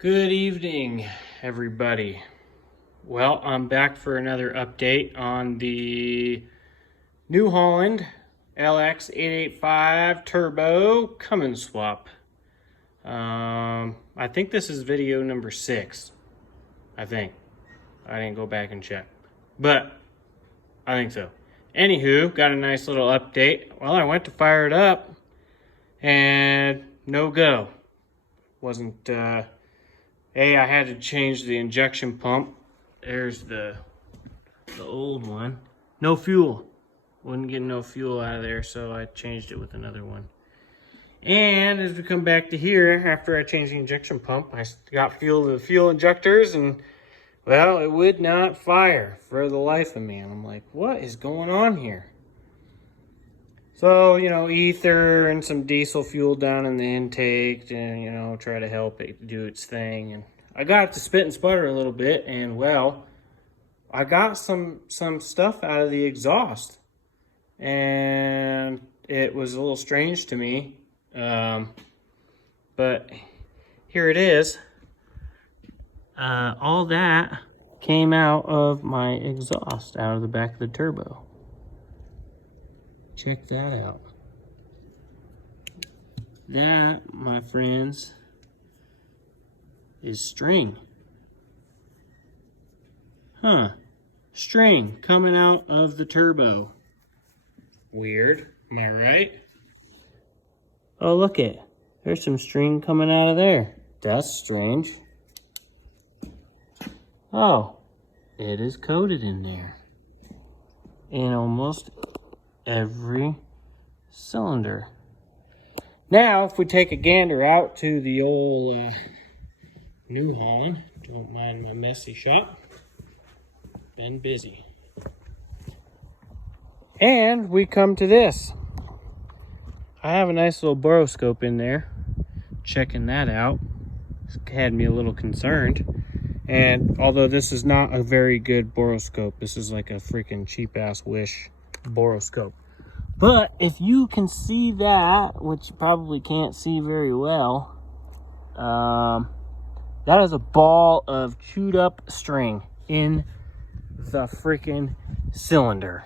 Good evening, everybody. Well, I'm back for another update on the New Holland LX885 Turbo Cummins swap. I think this is video number 6. I think. I didn't go back and check, but I think so. Anywho, got a nice little update. Well, I went to fire it up and no go. Wasn't, I had to change the injection pump. There's the old one. No fuel. Wouldn't get no fuel out of there, so I changed it with another one. And as we come back to here, after I changed the injection pump, I got fuel to the fuel injectors, and well, it would not fire for the life of me. And I'm like, what is going on here? So, ether and some diesel fuel down in the intake and, try to help it do its thing. And I got it to spit and sputter a little bit, and well, I got some stuff out of the exhaust. And it was a little strange to me. But here it is. All that came out of my exhaust, out of the back of the turbo. Check that out. That, my friends, is string. String coming out of the turbo. Weird, am I right? Oh, look it. There's some string coming out of there. That's strange. Oh, it is coated in there. In almost every cylinder. Now, if we take a gander out to the old New Holland, don't mind my messy shop, been busy. And we come to this. I have a nice little boroscope in there, checking that out. It's had me a little concerned. And although this is not a very good boroscope, this is like a freaking cheap ass Wish boroscope. But if you can see that, which you probably can't see very well, that is a ball of chewed up string in the freaking cylinder.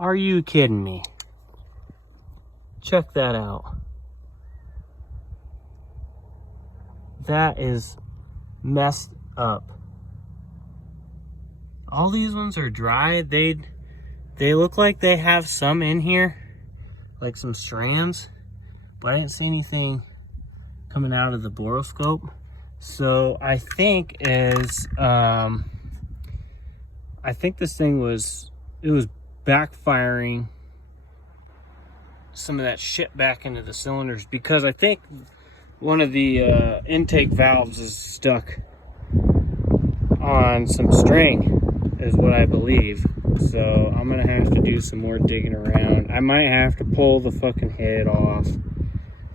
Are you kidding me? Check that out. That is messed up. All these ones are dry. They look like they have some in here, like some strands, but I didn't see anything coming out of the boroscope. So I think I think this thing was backfiring some of that shit back into the cylinders, because I think one of the intake valves is stuck on some string, is what I believe. So I'm gonna have to do some more digging around. I might have to pull the fucking head off,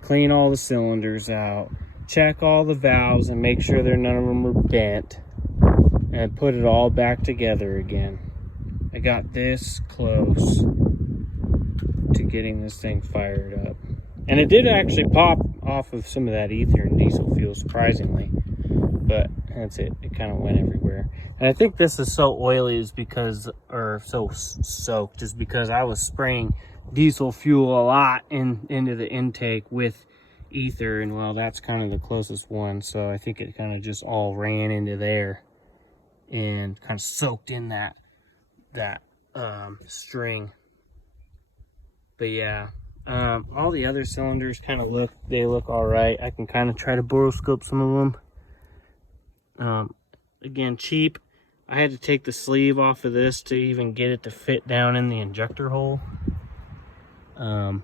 clean all the cylinders out, check all the valves and make sure none of them are bent, and put it all back together again. I got this close to getting this thing fired up. And it did actually pop off of some of that ether and diesel fuel, surprisingly. But that's it. It kind of went everywhere. And I think this is so oily is because, or so soaked, is because I was spraying diesel fuel a lot into the intake with ether. And well, that's kind of the closest one. So I think it kind of just all ran into there and kind of soaked in that string. But yeah, all the other cylinders kind of look all right. I can kind of try to boroscope some of them. Again, cheap. I had to take the sleeve off of this to even get it to fit down in the injector hole. So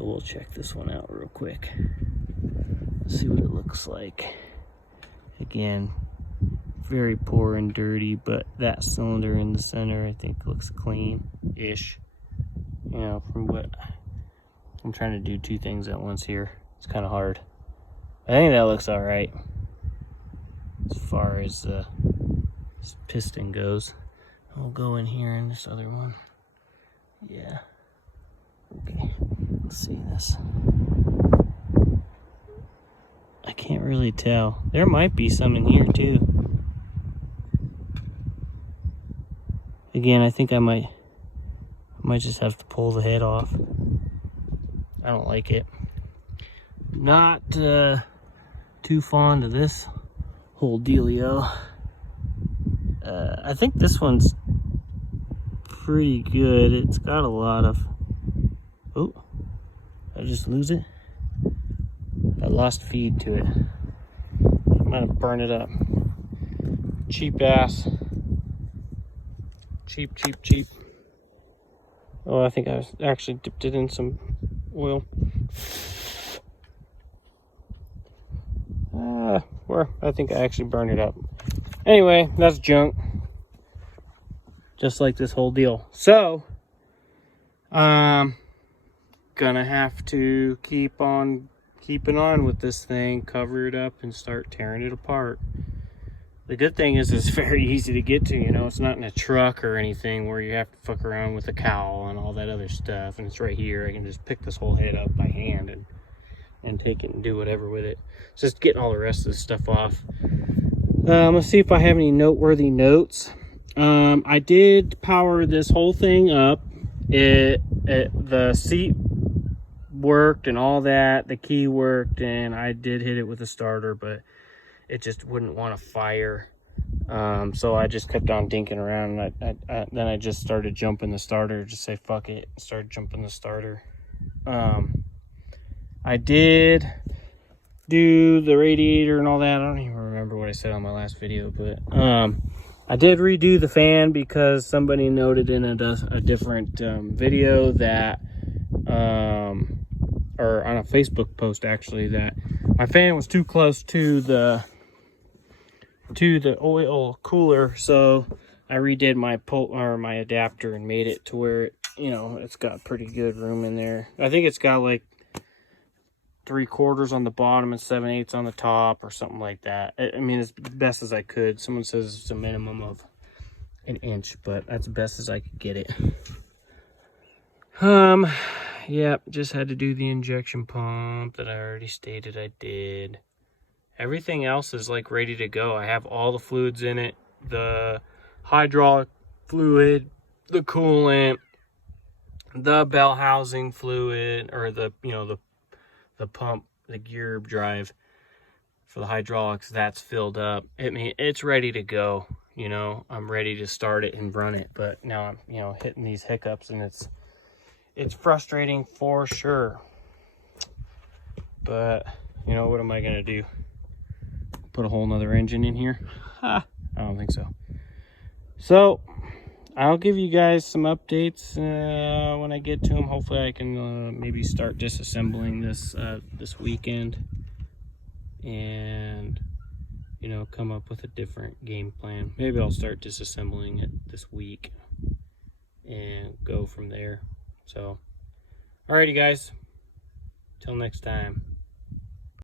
we'll check this one out real quick. See what it looks like. Again, very poor and dirty, but that cylinder in the center I think looks clean-ish. From what I'm trying to do two things at once here. It's kind of hard. I think that looks all right as far as this piston goes. I'll go in here in this other one. Yeah. Okay. Let's see this. really tell. There might be some in here too. Again, I think I might just have to pull the head off. I don't like it. Not too fond of this whole dealio. I think this one's pretty good. It's got a lot of... Oh, did I just lose it? I lost feed to it. I might have burned it up. Cheap ass. Cheap. Oh, I think I actually dipped it in some oil. Where I think I actually burned it up. Anyway, that's junk. Just like this whole deal. So, gonna have to keep on keeping on with this thing, cover it up and start tearing it apart. The good thing is it's very easy to get to, you know, it's not in a truck or anything where you have to fuck around with a cowl and all that other stuff. And it's right here. I can just pick this whole head up by hand and take it and do whatever with it. It's just getting all the rest of this stuff off. Let's see if I have any noteworthy notes. I did power this whole thing up. The seat worked and all that. The key worked, and I did hit it with a starter, but it just wouldn't want to fire. So I just kept on dinking around, and then I just started jumping the starter. Just say fuck it, started jumping the starter. I did do the radiator and all that. I don't even remember what I said on my last video, but I did redo the fan because somebody noted in a different video that or on a Facebook post actually, that my fan was too close to the oil cooler, so I redid my adapter and made it to where it, you know, it's got pretty good room in there. I think it's got like 3/4 on the bottom and 7/8 on the top or something like that. I mean, as best as I could. Someone says it's a minimum of 1 inch, but that's the best as I could get it. Yeah, just had to do the injection pump that I already stated I did. Everything else is like ready to go. I have all the fluids in it, the hydraulic fluid, the coolant, the bell housing fluid, or the, you know, the pump, the gear drive for the hydraulics, that's filled up. I mean, it's ready to go. You know, I'm ready to start it and run it, but now I'm, you know, hitting these hiccups, and it's frustrating for sure. But, you know, what am I gonna do? Put a whole nother engine in here? I don't think so. So I'll give you guys some updates when I get to them. Hopefully I can maybe start disassembling this this weekend, and, you know, come up with a different game plan. Maybe I'll start disassembling it this week and go from there. So, alrighty guys, till next time.